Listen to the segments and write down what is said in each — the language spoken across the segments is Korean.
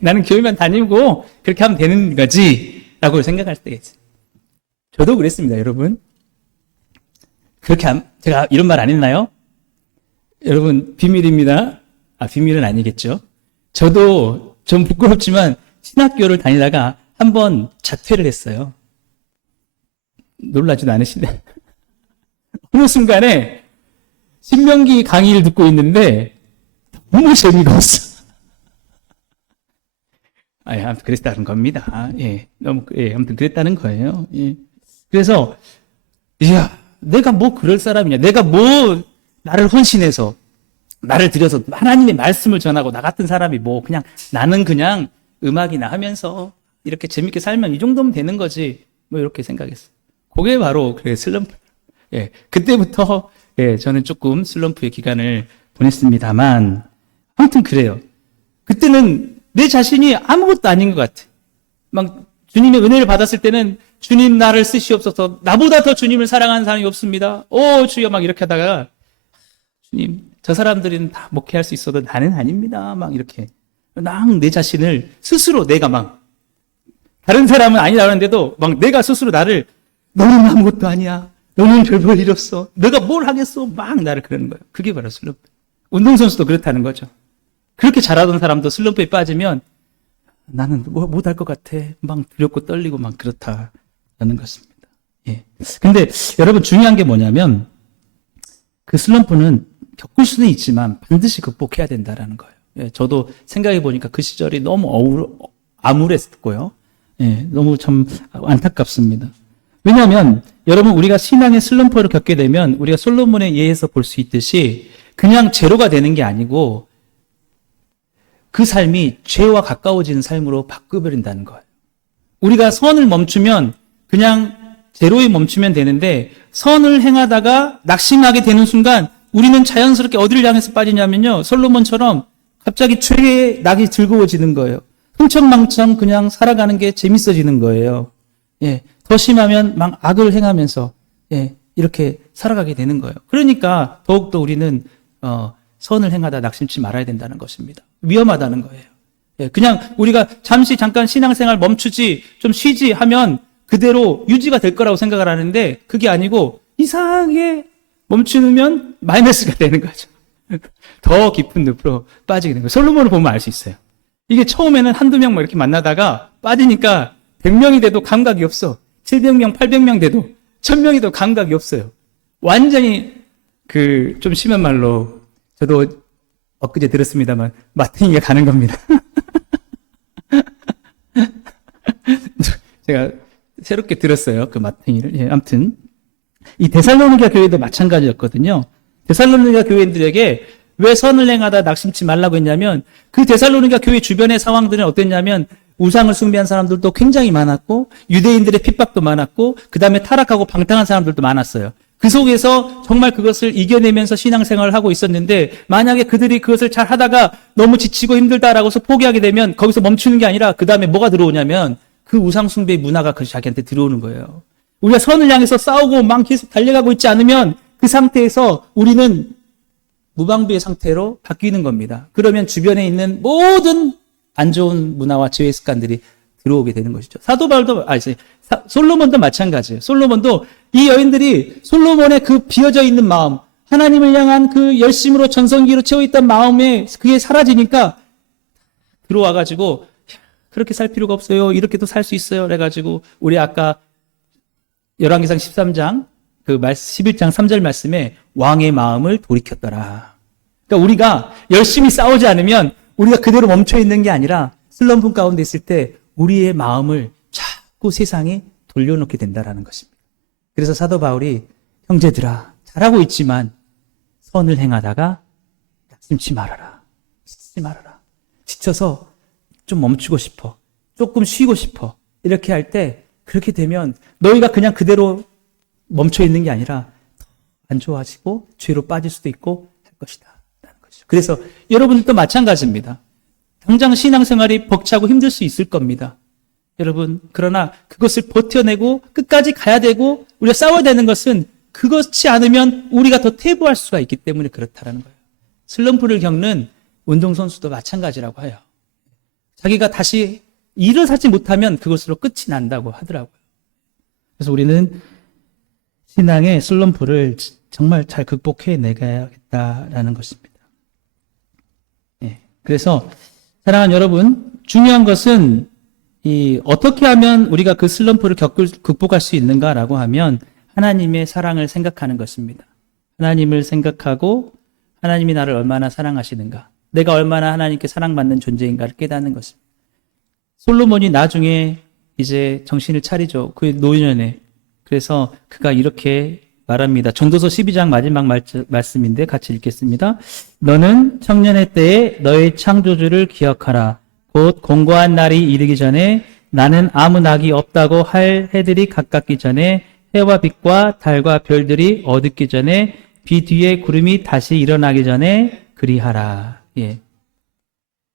나는 교회만 다니고 그렇게 하면 되는 거지 라고 생각할 때가 있어요. 저도 그랬습니다, 여러분. 제가 이런 말 안 했나요? 여러분, 비밀입니다. 비밀은 아니겠죠. 저도 좀 부끄럽지만 신학교를 다니다가 한번 자퇴를 했어요. 놀라지도 않으시네. 어느 순간에 신명기 강의를 듣고 있는데 너무 재미가 없어. 아무튼 그랬다는 겁니다. 아무튼 그랬다는 거예요. 그래서, 내가 뭐 그럴 사람이냐. 내가 뭐 나를 헌신해서, 나를 들여서 하나님의 말씀을 전하고 나 같은 사람이 그냥 나는 그냥 음악이나 하면서 이렇게 재밌게 살면 이 정도면 되는 거지. 이렇게 생각했어요. 그게 바로 슬럼프. 그때부터 저는 조금 슬럼프의 기간을 보냈습니다만, 아무튼 그래요. 그때는 내 자신이 아무것도 아닌 것 같아. 주님의 은혜를 받았을 때는 주님 나를 쓰시옵소서. 나보다 더 주님을 사랑하는 사람이 없습니다. 주여 이렇게 하다가 주님 저 사람들은 다 목회할 수 있어도 나는 아닙니다. 이렇게 내 자신을 스스로 내가 다른 사람은 아니라고 하는데도 내가 스스로 나를 너는 아무것도 아니야. 너는 별 볼 일 없어. 내가 뭘 하겠어. 나를 그러는 거예요. 그게 바로 슬럼프. 운동선수도 그렇다는 거죠. 그렇게 잘하던 사람도 슬럼프에 빠지면 나는 못할 것 같아. 두렵고 떨리고 그렇다는 것입니다. 근데 여러분 중요한 게 뭐냐면 그 슬럼프는 겪을 수는 있지만 반드시 극복해야 된다라는 거예요. 저도 생각해 보니까 그 시절이 너무 암울했고요. 너무 참 안타깝습니다. 왜냐하면 여러분 우리가 신앙의 슬럼프를 겪게 되면 우리가 솔로몬의 예에서 볼 수 있듯이 그냥 제로가 되는 게 아니고 그 삶이 죄와 가까워지는 삶으로 바꿔버린다는 거예요. 우리가 선을 멈추면 그냥 제로에 멈추면 되는데 선을 행하다가 낙심하게 되는 순간 우리는 자연스럽게 어디를 향해서 빠지냐면요. 솔로몬처럼 갑자기 죄의 낙이 즐거워지는 거예요. 흥청망청 그냥 살아가는 게 재밌어지는 거예요. 더 심하면 악을 행하면서 이렇게 살아가게 되는 거예요. 그러니까 더욱더 우리는 선을 행하다 낙심치 말아야 된다는 것입니다. 위험하다는 거예요. 그냥 우리가 잠깐 신앙생활 멈추지 좀 쉬지 하면 그대로 유지가 될 거라고 생각을 하는데 그게 아니고 이상하게 멈추면 마이너스가 되는 거죠. 더 깊은 늪으로 빠지게 되는 거예요. 솔로몬을 보면 알 수 있어요. 이게 처음에는 한두 명 이렇게 만나다가 빠지니까 100명이 돼도 감각이 없어. 700명, 800명 돼도 1000명이 더 감각이 없어요. 완전히 좀 심한 말로 저도 엊그제 들었습니다만 마탱이가 가는 겁니다. 제가 새롭게 들었어요. 그 마탱이를. 아무튼 이 데살로니가 교회도 마찬가지였거든요. 데살로니가 교회인들에게 왜 선을 행하다 낙심치 말라고 했냐면 그 데살로니가 교회 주변의 상황들은 어땠냐면 우상을 숭배한 사람들도 굉장히 많았고 유대인들의 핍박도 많았고 그 다음에 타락하고 방탕한 사람들도 많았어요. 그 속에서 정말 그것을 이겨내면서 신앙생활을 하고 있었는데 만약에 그들이 그것을 잘 하다가 너무 지치고 힘들다라고 해서 포기하게 되면 거기서 멈추는 게 아니라 그 다음에 뭐가 들어오냐면 그 우상 숭배의 문화가 그 자기한테 들어오는 거예요. 우리가 선을 향해서 싸우고 계속 달려가고 있지 않으면 그 상태에서 우리는 무방비의 상태로 바뀌는 겁니다. 그러면 주변에 있는 모든 안 좋은 문화와 죄의 습관들이 들어오게 되는 것이죠. 솔로몬도 마찬가지예요. 솔로몬도 이 여인들이 솔로몬의 그 비어져 있는 마음, 하나님을 향한 그 열심으로 전성기로 채워있던 마음에 그게 사라지니까 들어와가지고 그렇게 살 필요가 없어요. 이렇게도 살 수 있어요. 그래가지고 우리 아까 열왕기상 13장 11장 3절 말씀에 왕의 마음을 돌이켰더라. 그러니까 우리가 열심히 싸우지 않으면 우리가 그대로 멈춰 있는 게 아니라 슬럼프 가운데 있을 때 우리의 마음을 자꾸 세상에 돌려놓게 된다라는 것입니다. 그래서 사도 바울이 형제들아 잘하고 있지만 선을 행하다가 낙심치 말아라. 지치지 말아라. 지쳐서 좀 멈추고 싶어. 조금 쉬고 싶어. 이렇게 할 때 그렇게 되면 너희가 그냥 그대로 멈춰 있는 게 아니라 안 좋아지고 죄로 빠질 수도 있고 할 것이다. 라는 것이죠. 그래서 여러분들도 마찬가지입니다. 당장 신앙생활이 벅차고 힘들 수 있을 겁니다. 여러분, 그러나 그것을 버텨내고 끝까지 가야 되고 우리가 싸워야 되는 것은 그것이 않으면 우리가 더 퇴보할 수가 있기 때문에 그렇다는 거예요. 슬럼프를 겪는 운동선수도 마찬가지라고 해요. 자기가 다시 일어서지 못하면 그것으로 끝이 난다고 하더라고요. 그래서 우리는 신앙의 슬럼프를 정말 잘 극복해 내가야겠다라는 것입니다. 예. 그래서 사랑하는 여러분, 중요한 것은 어떻게 하면 우리가 그 슬럼프를 극복할 수 있는가라고 하면 하나님의 사랑을 생각하는 것입니다. 하나님을 생각하고 하나님이 나를 얼마나 사랑하시는가, 내가 얼마나 하나님께 사랑받는 존재인가를 깨닫는 것입니다. 솔로몬이 나중에 이제 정신을 차리죠. 그 노년에. 그래서 그가 이렇게 말합니다. 전도서 12장 마지막 말씀인데 같이 읽겠습니다. 너는 청년의 때에 너의 창조주를 기억하라. 곧 공고한 날이 이르기 전에 나는 아무 낙이 없다고 할 해들이 가깝기 전에 해와 빛과 달과 별들이 어둡기 전에 비 뒤에 구름이 다시 일어나기 전에 그리하라. 예.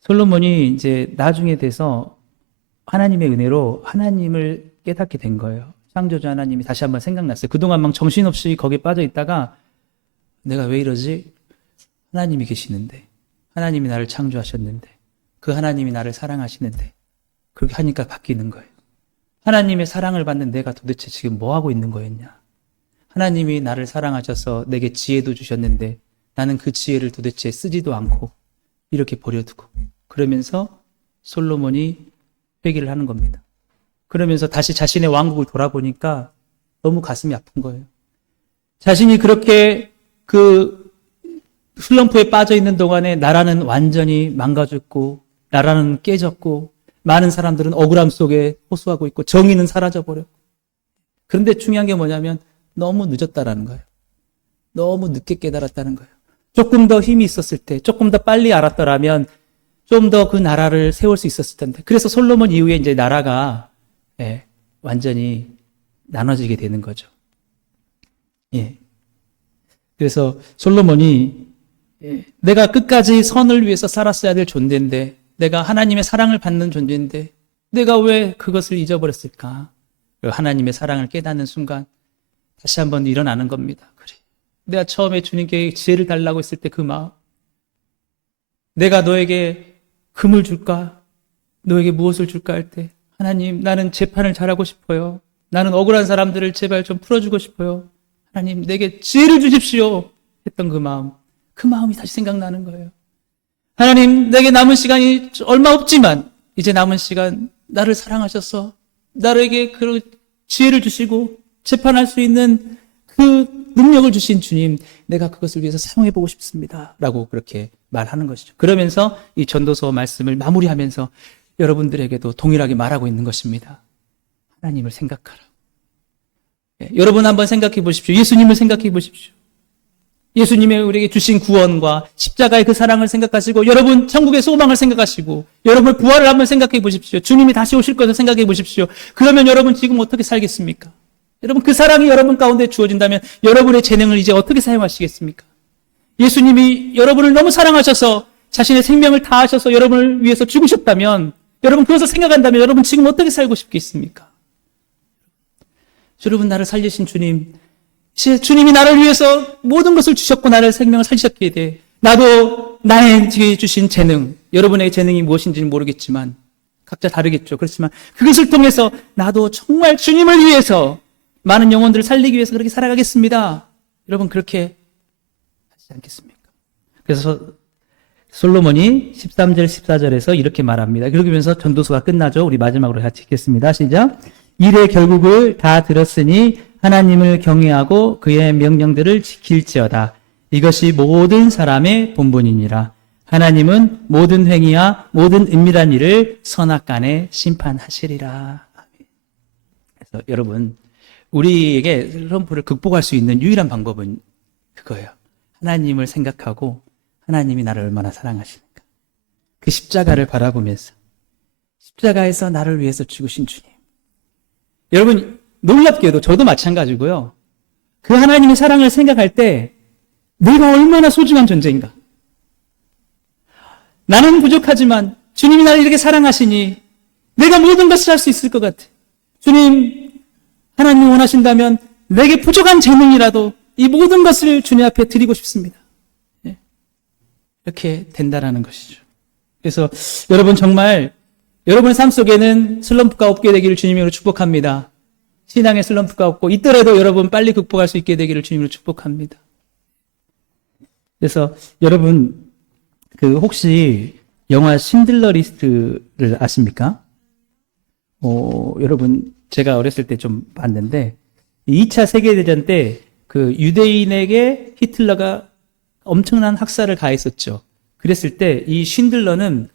솔로몬이 이제 나중에 돼서 하나님의 은혜로 하나님을 깨닫게 된 거예요. 창조주 하나님이 다시 한번 생각났어요. 그동안 막 정신없이 거기에 빠져 있다가 내가 왜 이러지? 하나님이 계시는데, 하나님이 나를 창조하셨는데, 그 하나님이 나를 사랑하시는데, 그렇게 하니까 바뀌는 거예요. 하나님의 사랑을 받는 내가 도대체 지금 뭐 하고 있는 거였냐? 하나님이 나를 사랑하셔서 내게 지혜도 주셨는데 나는 그 지혜를 도대체 쓰지도 않고 이렇게 버려두고, 그러면서 솔로몬이 회개를 하는 겁니다. 그러면서 다시 자신의 왕국을 돌아보니까 너무 가슴이 아픈 거예요. 자신이 그렇게 그 슬럼프에 빠져 있는 동안에 나라는 완전히 망가졌고, 나라는 깨졌고, 많은 사람들은 억울함 속에 호소하고 있고, 정의는 사라져버렸고. 그런데 중요한 게 뭐냐면 너무 늦었다라는 거예요. 너무 늦게 깨달았다는 거예요. 조금 더 힘이 있었을 때, 조금 더 빨리 알았더라면 좀 더 그 나라를 세울 수 있었을 텐데. 그래서 솔로몬 이후에 이제 나라가 완전히 나눠지게 되는 거죠. 예. 그래서 솔로몬이 내가 끝까지 선을 위해서 살았어야 될 존재인데, 내가 하나님의 사랑을 받는 존재인데 내가 왜 그것을 잊어버렸을까? 하나님의 사랑을 깨닫는 순간 다시 한번 일어나는 겁니다. 그래, 내가 처음에 주님께 지혜를 달라고 했을 때 그 마음, 내가 너에게 금을 줄까? 너에게 무엇을 줄까 할 때, 하나님, 나는 재판을 잘하고 싶어요. 나는 억울한 사람들을 제발 좀 풀어주고 싶어요. 하나님, 내게 지혜를 주십시오 했던 그 마음이 다시 생각나는 거예요. 하나님, 내게 남은 시간이 얼마 없지만 이제 남은 시간 나를 사랑하셔서 나에게 그 지혜를 주시고 재판할 수 있는 그 능력을 주신 주님, 내가 그것을 위해서 사용해보고 싶습니다 라고 그렇게 말하는 것이죠. 그러면서 이 전도서 말씀을 마무리하면서 여러분들에게도 동일하게 말하고 있는 것입니다. 하나님을 생각하라. 여러분 한번 생각해 보십시오. 예수님을 생각해 보십시오. 예수님의 우리에게 주신 구원과 십자가의 그 사랑을 생각하시고, 여러분 천국의 소망을 생각하시고, 여러분 부활을 한번 생각해 보십시오. 주님이 다시 오실 것을 생각해 보십시오. 그러면 여러분 지금 어떻게 살겠습니까? 여러분 그 사랑이 여러분 가운데 주어진다면 여러분의 재능을 이제 어떻게 사용하시겠습니까? 예수님이 여러분을 너무 사랑하셔서 자신의 생명을 다하셔서 여러분을 위해서 죽으셨다면, 여러분 그것을 생각한다면 여러분 지금 어떻게 살고 싶겠습니까? 여러분, 나를 살리신 주님, 주님이 나를 위해서 모든 것을 주셨고 나를 생명을 살리셨기에 대해 나도 나에게 주신 재능, 여러분의 재능이 무엇인지는 모르겠지만 각자 다르겠죠. 그렇지만 그것을 통해서 나도 정말 주님을 위해서 많은 영혼들을 살리기 위해서 그렇게 살아가겠습니다. 여러분 그렇게 하지 않겠습니까? 그래서 솔로몬이 13절 14절에서 이렇게 말합니다. 그러면서 전도서가 끝나죠. 우리 마지막으로 같이 읽겠습니다. 시작. 일의 결국을 다 들었으니 하나님을 경외하고 그의 명령들을 지킬지어다. 이것이 모든 사람의 본분이니라. 하나님은 모든 행위와 모든 은밀한 일을 선악간에 심판하시리라. 그래서 여러분, 우리에게 슬럼프를 극복할 수 있는 유일한 방법은 그거예요. 하나님을 생각하고 하나님이 나를 얼마나 사랑하시는가. 그 십자가를 바라보면서, 십자가에서 나를 위해서 죽으신 주님. 여러분, 놀랍게도 저도 마찬가지고요. 그 하나님의 사랑을 생각할 때 내가 얼마나 소중한 존재인가. 나는 부족하지만 주님이 나를 이렇게 사랑하시니 내가 모든 것을 할 수 있을 것 같아. 주님, 하나님이 원하신다면 내게 부족한 재능이라도 이 모든 것을 주님 앞에 드리고 싶습니다. 이렇게 된다라는 것이죠. 그래서 여러분 정말 여러분의 삶 속에는 슬럼프가 없게 되기를 주님으로 축복합니다. 신앙의 슬럼프가 없고 있더라도 여러분 빨리 극복할 수 있게 되기를 주님으로 축복합니다. 그래서 여러분 혹시 영화 신들러 리스트를 아십니까? 여러분 제가 어렸을 때 좀 봤는데 2차 세계대전 때 그 유대인에게 히틀러가 엄청난 학살을 가했었죠. 그랬을 때 이 신들러는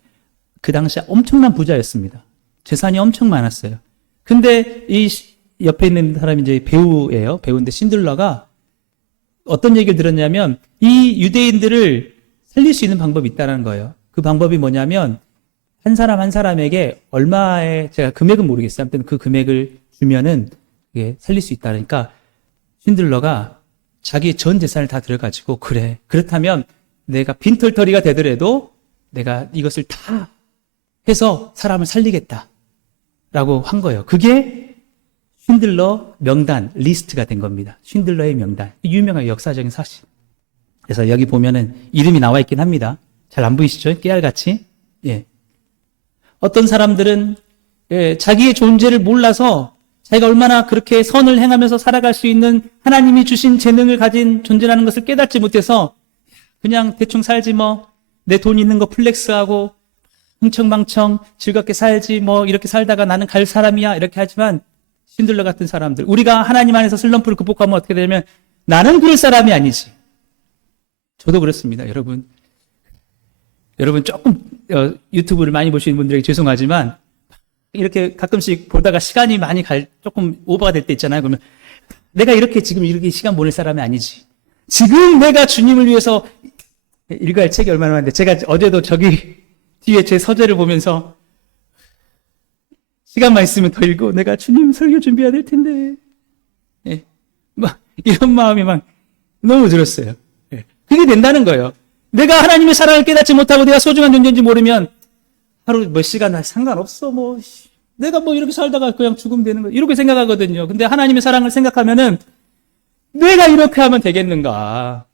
그 당시 엄청난 부자였습니다. 재산이 엄청 많았어요. 근데 이 옆에 있는 사람이 이제 배우예요. 배우인데 신들러가 어떤 얘기를 들었냐면 이 유대인들을 살릴 수 있는 방법이 있다는 거예요. 그 방법이 뭐냐면 한 사람 한 사람에게 얼마의, 제가 금액은 모르겠어요. 아무튼 그 금액을 주면은 이게 살릴 수 있다니까 신들러가 자기 전 재산을 다 들어가지고 그래, 그렇다면 내가 빈털터리가 되더라도 내가 이것을 다 해서 사람을 살리겠다 라고 한 거예요. 그게 쉰들러 명단 리스트가 된 겁니다. 쉰들러의 명단. 유명한 역사적인 사실. 그래서 여기 보면은 이름이 나와 있긴 합니다. 잘 안 보이시죠? 깨알같이. 예. 어떤 사람들은 자기의 존재를 몰라서 자기가 얼마나 그렇게 선을 행하면서 살아갈 수 있는 하나님이 주신 재능을 가진 존재라는 것을 깨닫지 못해서 그냥 대충 살지 뭐, 내 돈 있는 거 플렉스하고 흥청망청 즐겁게 살지 뭐, 이렇게 살다가 나는 갈 사람이야 이렇게 하지만 신들러 같은 사람들, 우리가 하나님 안에서 슬럼프를 극복하면 어떻게 되냐면 나는 그럴 사람이 아니지. 저도 그렇습니다. 여러분 조금 유튜브를 많이 보시는 분들에게 죄송하지만 이렇게 가끔씩 보다가 시간이 많이 조금 오버가 될 때 있잖아요. 그러면 내가 지금 이렇게 시간 보낼 사람이 아니지. 지금 내가 주님을 위해서 읽어야 할 책이 얼마나 많은데, 제가 어제도 저기 뒤에 제 서재를 보면서 시간만 있으면 더 읽고 내가 주님 설교 준비해야 될 텐데, 예. 막 이런 마음이 막 너무 들었어요. 예. 그게 된다는 거예요. 내가 하나님의 사랑을 깨닫지 못하고 내가 소중한 존재인지 모르면 하루 몇 시간 상관없어. 뭐 내가 뭐 이렇게 살다가 그냥 죽으면 되는 거, 이렇게 생각하거든요. 근데 하나님의 사랑을 생각하면은 내가 이렇게 하면 되겠는가?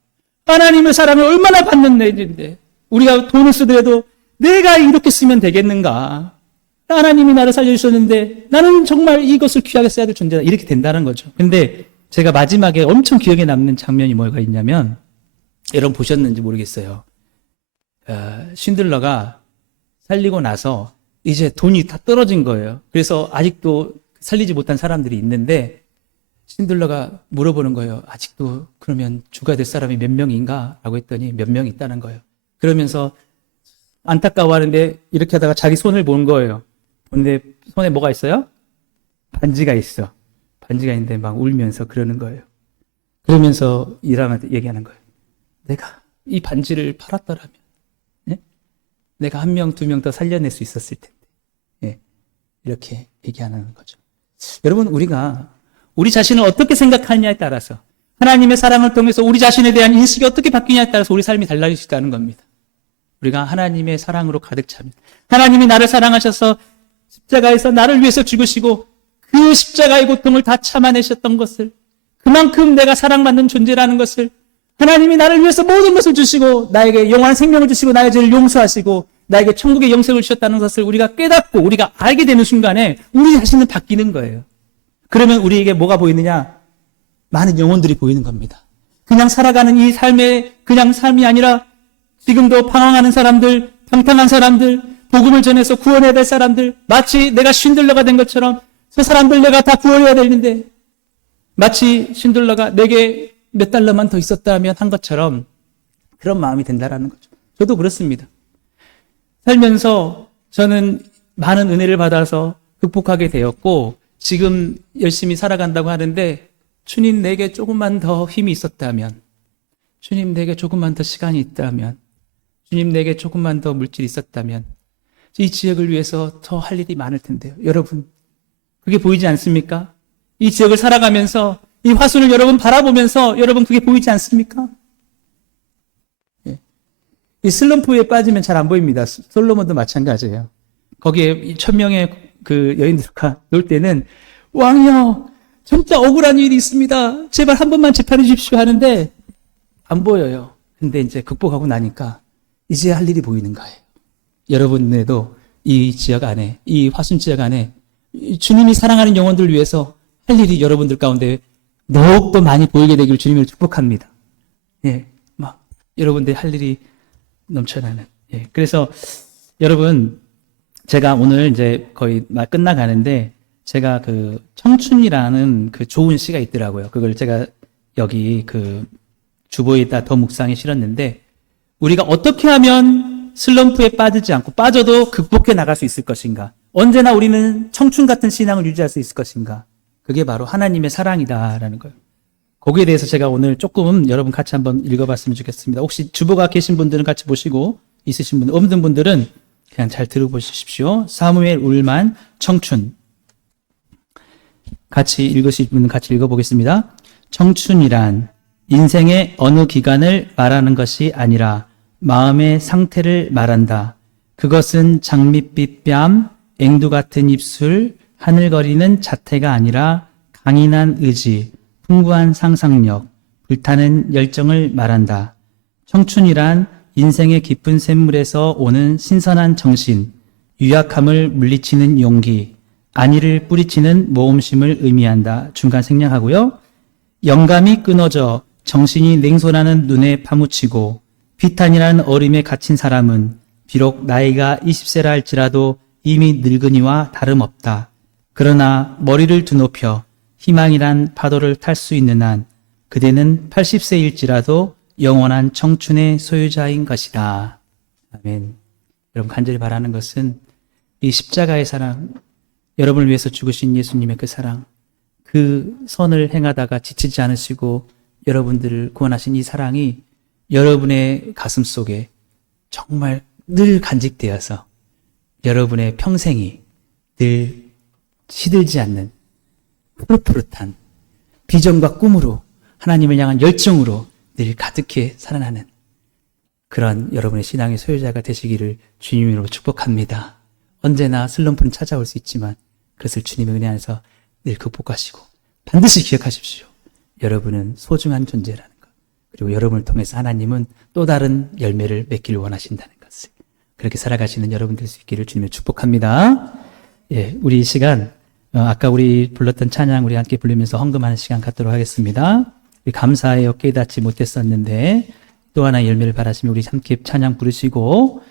하나님의 사랑을 얼마나 받는 내인데 우리가 돈을 쓰더라도 내가 이렇게 쓰면 되겠는가? 하나님이 나를 살려주셨는데 나는 정말 이것을 귀하게 써야 될 존재다. 이렇게 된다는 거죠. 근데 제가 마지막에 엄청 기억에 남는 장면이 뭐가 있냐면, 여러분 보셨는지 모르겠어요. 쉰들러가 살리고 나서 이제 돈이 다 떨어진 거예요. 그래서 아직도 살리지 못한 사람들이 있는데 신들러가 물어보는 거예요. 아직도 그러면 죽어야 될 사람이 몇 명인가? 라고 했더니 몇 명 있다는 거예요. 그러면서 안타까워하는데 이렇게 하다가 자기 손을 본 거예요. 근데 손에 뭐가 있어요? 반지가 있어. 반지가 있는데 막 울면서 그러는 거예요. 그러면서 이람한테 얘기하는 거예요. 내가 이 반지를 팔았더라면, 예? 내가 한 명, 두 명 더 살려낼 수 있었을 텐데. 예. 이렇게 얘기하는 거죠. 여러분, 우리가 우리 자신을 어떻게 생각하느냐에 따라서, 하나님의 사랑을 통해서 우리 자신에 대한 인식이 어떻게 바뀌냐에 따라서 우리 삶이 달라질 수 있다는 겁니다. 우리가 하나님의 사랑으로 가득 차면, 하나님이 나를 사랑하셔서 십자가에서 나를 위해서 죽으시고 그 십자가의 고통을 다 참아내셨던 것을, 그만큼 내가 사랑받는 존재라는 것을, 하나님이 나를 위해서 모든 것을 주시고 나에게 영원한 생명을 주시고 나의 죄를 용서하시고 나에게 천국의 영생을 주셨다는 것을 우리가 깨닫고 우리가 알게 되는 순간에 우리 자신은 바뀌는 거예요. 그러면 우리에게 뭐가 보이느냐? 많은 영혼들이 보이는 겁니다. 그냥 살아가는 이 삶의 그냥 삶이 아니라 지금도 방황하는 사람들, 방탕한 사람들, 복음을 전해서 구원해야 될 사람들, 마치 내가 쉰들러가 된 것처럼 저 사람들 내가 다 구원해야 되는데, 마치 쉰들러가 내게 몇 달러만 더 있었다면 한 것처럼 그런 마음이 든다라는 거죠. 저도 그렇습니다. 살면서 저는 많은 은혜를 받아서 극복하게 되었고 지금 열심히 살아간다고 하는데, 주님 내게 조금만 더 힘이 있었다면, 주님 내게 조금만 더 시간이 있다면, 주님 내게 조금만 더 물질이 있었다면 이 지역을 위해서 더 할 일이 많을 텐데요. 여러분, 그게 보이지 않습니까? 이 지역을 살아가면서 이 화순을 여러분 바라보면서 여러분 그게 보이지 않습니까? 예. 이 슬럼프에 빠지면 잘 안 보입니다. 솔로몬도 마찬가지예요. 거기에 1000명의 그 여인들과 놀 때는 왕이여, 진짜 억울한 일이 있습니다. 제발 한 번만 재판해 주십시오 하는데 안 보여요. 근데 이제 극복하고 나니까 이제 할 일이 보이는 거예요. 여러분에도 이 지역 안에, 이 화순 지역 안에 주님이 사랑하는 영혼들을 위해서 할 일이 여러분들 가운데 더욱더 많이 보이게 되기를 주님을 축복합니다. 예, 막 여러분들 할 일이 넘쳐나는. 예, 그래서 여러분 제가 오늘 이제 거의 막 끝나가는데 제가 그 청춘이라는 그 좋은 시가 있더라고요. 그걸 제가 여기 그 주보에다 더 묵상에 실었는데 우리가 어떻게 하면 슬럼프에 빠지지 않고 빠져도 극복해 나갈 수 있을 것인가? 언제나 우리는 청춘 같은 신앙을 유지할 수 있을 것인가? 그게 바로 하나님의 사랑이다라는 거예요. 거기에 대해서 제가 오늘 조금 여러분 같이 한번 읽어봤으면 좋겠습니다. 혹시 주보가 계신 분들은 같이 보시고 있으신 분들, 없는 분들은 그냥 잘 들어보십시오. 사무엘 울만 청춘. 같이 읽으실 분은 같이 읽어보겠습니다. 청춘이란 인생의 어느 기간을 말하는 것이 아니라 마음의 상태를 말한다. 그것은 장밋빛 뺨, 앵두 같은 입술, 하늘거리는 자태가 아니라 강인한 의지, 풍부한 상상력, 불타는 열정을 말한다. 청춘이란 인생의 깊은 샘물에서 오는 신선한 정신, 유약함을 물리치는 용기, 안위를 뿌리치는 모험심을 의미한다. 중간 생략하고요. 영감이 끊어져 정신이 냉소나는 눈에 파묻히고 비탄이라는 얼음에 갇힌 사람은 비록 나이가 20세라 할지라도 이미 늙은이와 다름없다. 그러나 머리를 드높여 희망이란 파도를 탈 수 있는 한 그대는 80세일지라도 영원한 청춘의 소유자인 것이다. 아멘. 여러분 간절히 바라는 것은 이 십자가의 사랑, 여러분을 위해서 죽으신 예수님의 그 사랑, 그 선을 행하다가 지치지 않으시고 여러분들을 구원하신 이 사랑이 여러분의 가슴 속에 정말 늘 간직되어서 여러분의 평생이 늘 시들지 않는 푸릇푸릇한 비전과 꿈으로 하나님을 향한 열정으로 늘 가득히 살아나는 그런 여러분의 신앙의 소유자가 되시기를 주님으로 축복합니다. 언제나 슬럼프는 찾아올 수 있지만 그것을 주님의 은혜 안에서 늘 극복하시고 반드시 기억하십시오. 여러분은 소중한 존재라는 것. 그리고 여러분을 통해서 하나님은 또 다른 열매를 맺기를 원하신다는 것을. 그렇게 살아가시는 여러분 될 수 있기를 주님을 축복합니다. 예, 우리 이 시간 아까 우리 불렀던 찬양 우리 함께 부르면서 헌금하는 시간 갖도록 하겠습니다. 우리 감사해요 깨닫지 못했었는데 또 하나 열매를 바라시며 우리 함께 찬양 부르시고